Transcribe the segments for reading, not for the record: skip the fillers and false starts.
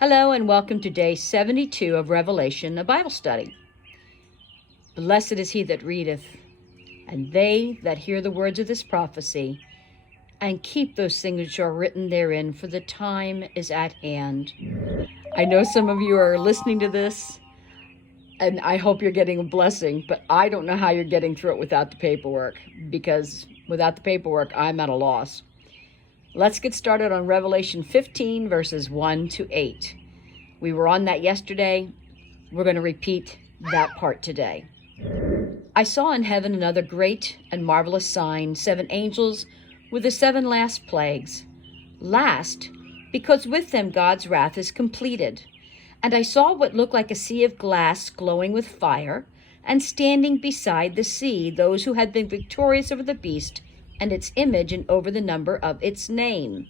Hello and welcome to day 72 of Revelation, a Bible study. Blessed is he that readeth, and they that hear the words of this prophecy, and keep those things which are written therein, for the time is at hand. I know some of you are listening to this, and I hope you're getting a blessing, but I don't know how you're getting through it without the paperwork, because without the paperwork, I'm at a loss. Let's get started on Revelation 15, verses 1 to 8. We were on that yesterday. We're going to repeat that part today. I saw in heaven another great and marvelous sign, 7 angels with the 7 last plagues. Last, because with them God's wrath is completed. And I saw what looked like a sea of glass glowing with fire, and standing beside the sea those who had been victorious over the beast and its image and over the number of its name.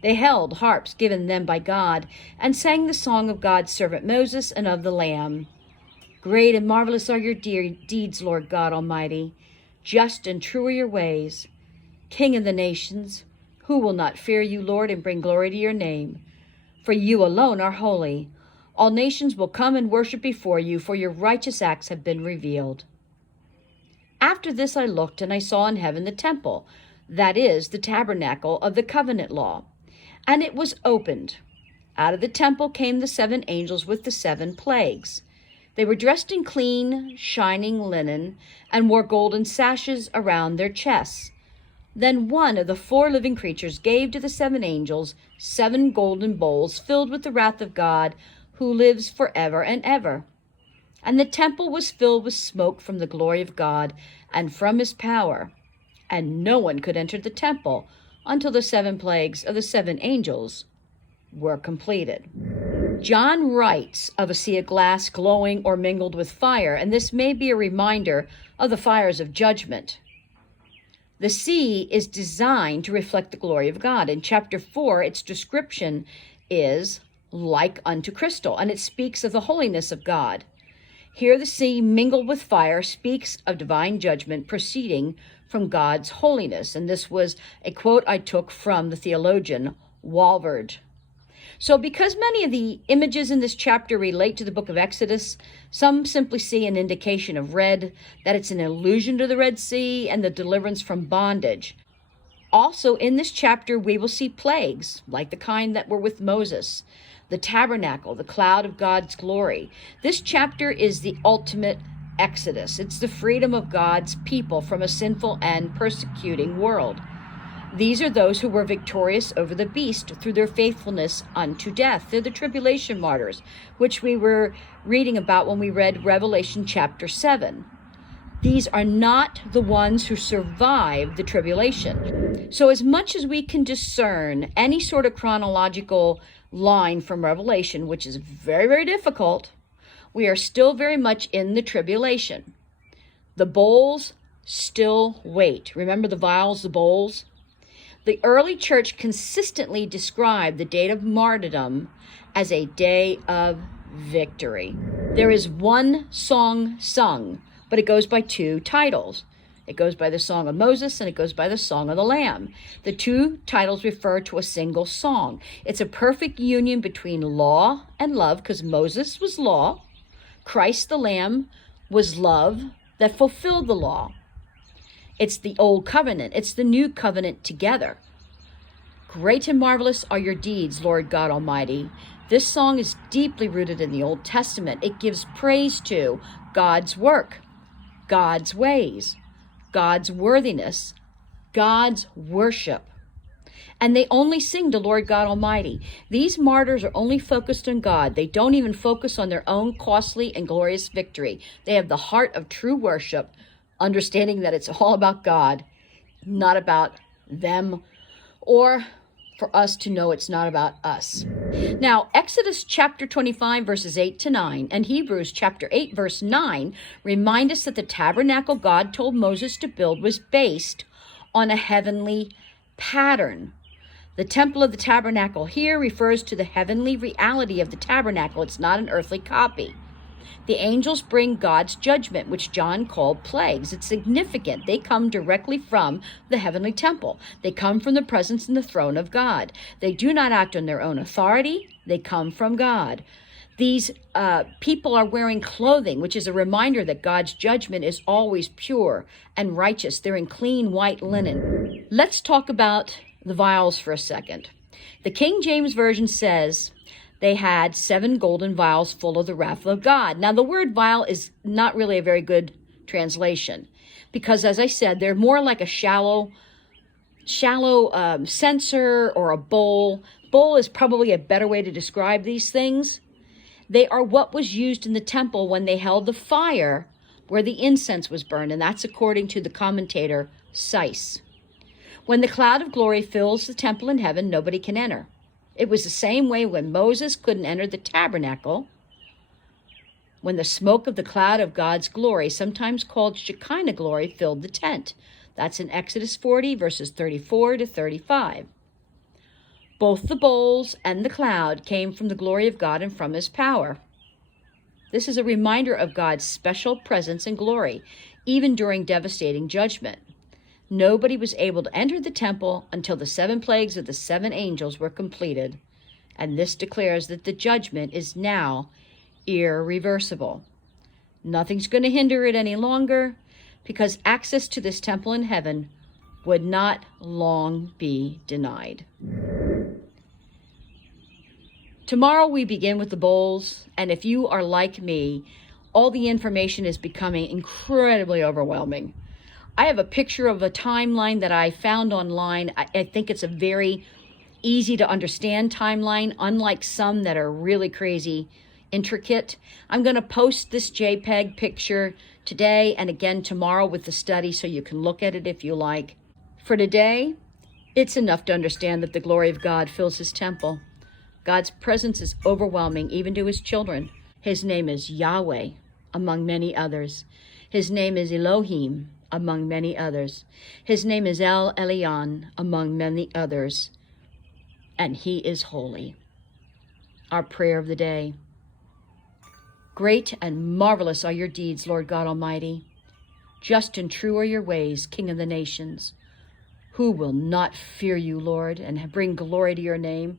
They held harps given them by God, and sang the song of God's servant Moses and of the Lamb. Great and marvelous are your deeds, Lord God Almighty. Just and true are your ways. King of the nations, who will not fear you, Lord, and bring glory to your name? For you alone are holy. All nations will come and worship before you, for your righteous acts have been revealed. After this I looked, and I saw in heaven the temple, that is, the tabernacle of the covenant law. And it was opened. Out of the temple came the 7 angels with the 7 plagues. They were dressed in clean, shining linen, and wore golden sashes around their chests. Then one of the 4 living creatures gave to the 7 angels 7 golden bowls filled with the wrath of God, who lives forever and ever. And the temple was filled with smoke from the glory of God and from his power. And no one could enter the temple until the 7 plagues of the 7 angels were completed. John writes of a sea of glass glowing or mingled with fire, and this may be a reminder of the fires of judgment. The sea is designed to reflect the glory of God. In chapter 4, its description is like unto crystal, and it speaks of the holiness of God. Here the sea mingled with fire speaks of divine judgment proceeding from God's holiness. And this was a quote I took from the theologian Walvoord. So because many of the images in this chapter relate to the book of Exodus, some simply see an indication of red, that it's an allusion to the Red Sea and the deliverance from bondage. Also in this chapter, we will see plagues, like the kind that were with Moses, the tabernacle, the cloud of God's glory. This chapter is the ultimate Exodus. It's the freedom of God's people from a sinful and persecuting world. These are those who were victorious over the beast through their faithfulness unto death. They're the tribulation martyrs, which we were reading about when we read Revelation chapter 7. These are not the ones who survived the tribulation. So as much as we can discern any sort of chronological line from Revelation, which is very, very difficult, we are still very much in the tribulation. The bowls still wait. Remember the vials, the bowls? The early church consistently described the day of martyrdom as a day of victory. There is one song sung, but it goes by 2 titles. It goes by the Song of Moses and it goes by the Song of the Lamb. The 2 titles refer to a single song. It's a perfect union between law and love, because Moses was law. Christ the Lamb was love that fulfilled the law. It's the old covenant. It's the new covenant together. Great and marvelous are your deeds, Lord God Almighty. This song is deeply rooted in the Old Testament. It gives praise to God's work, God's ways, God's worthiness, God's worship. And they only sing to Lord God Almighty. These martyrs are only focused on God. They don't even focus on their own costly and glorious victory. They have the heart of true worship, understanding that it's all about God, not about them, or for us to know it's not about us. Now, Exodus chapter 25, verses 8 to 9, and Hebrews chapter 8, verse 9, remind us that the tabernacle God told Moses to build was based on a heavenly pattern. The temple of the tabernacle here refers to the heavenly reality of the tabernacle. It's not an earthly copy. The angels bring God's judgment, which John called plagues. It's significant. They come directly from the heavenly temple. They come from the presence and the throne of God. They do not act on their own authority. They come from God. These people are wearing clothing, which is a reminder that God's judgment is always pure and righteous. They're in clean white linen. Let's talk about the vials for a second. The King James Version says they had 7 golden vials full of the wrath of God. Now, the word vial is not really a very good translation because, as I said, they're more like a shallow censer or a bowl. Bowl is probably a better way to describe these things. They are what was used in the temple when they held the fire where the incense was burned, and that's according to the commentator Seiss. When the cloud of glory fills the temple in heaven, nobody can enter. It was the same way when Moses couldn't enter the tabernacle, when the smoke of the cloud of God's glory, sometimes called Shekinah glory, filled the tent. That's in Exodus 40, verses 34 to 35. Both the bowls and the cloud came from the glory of God and from his power. This is a reminder of God's special presence and glory, even during devastating judgment. Nobody was able to enter the temple until the 7 plagues of the 7 angels were completed, and this declares that the judgment is now irreversible. Nothing's going to hinder it any longer, because access to this temple in heaven would not long be denied. Tomorrow we begin with the bowls, and if you are like me, all the information is becoming incredibly overwhelming. I have a picture of a timeline that I found online. I think it's a very easy to understand timeline, unlike some that are really crazy, intricate. I'm going to post this JPEG picture today and again tomorrow with the study so you can look at it if you like. For today, it's enough to understand that the glory of God fills his temple. God's presence is overwhelming, even to his children. His name is Yahweh, among many others. His name is Elohim, among many others. His name is El Elyon, among many others. And he is holy. Our prayer of the day. Great and marvelous are your deeds, Lord God Almighty. Just and true are your ways, King of the nations. Who will not fear you, Lord, and bring glory to your name?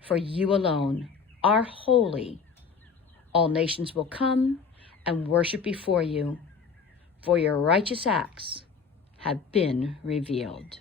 For you alone are holy. All nations will come and worship before you, for your righteous acts have been revealed.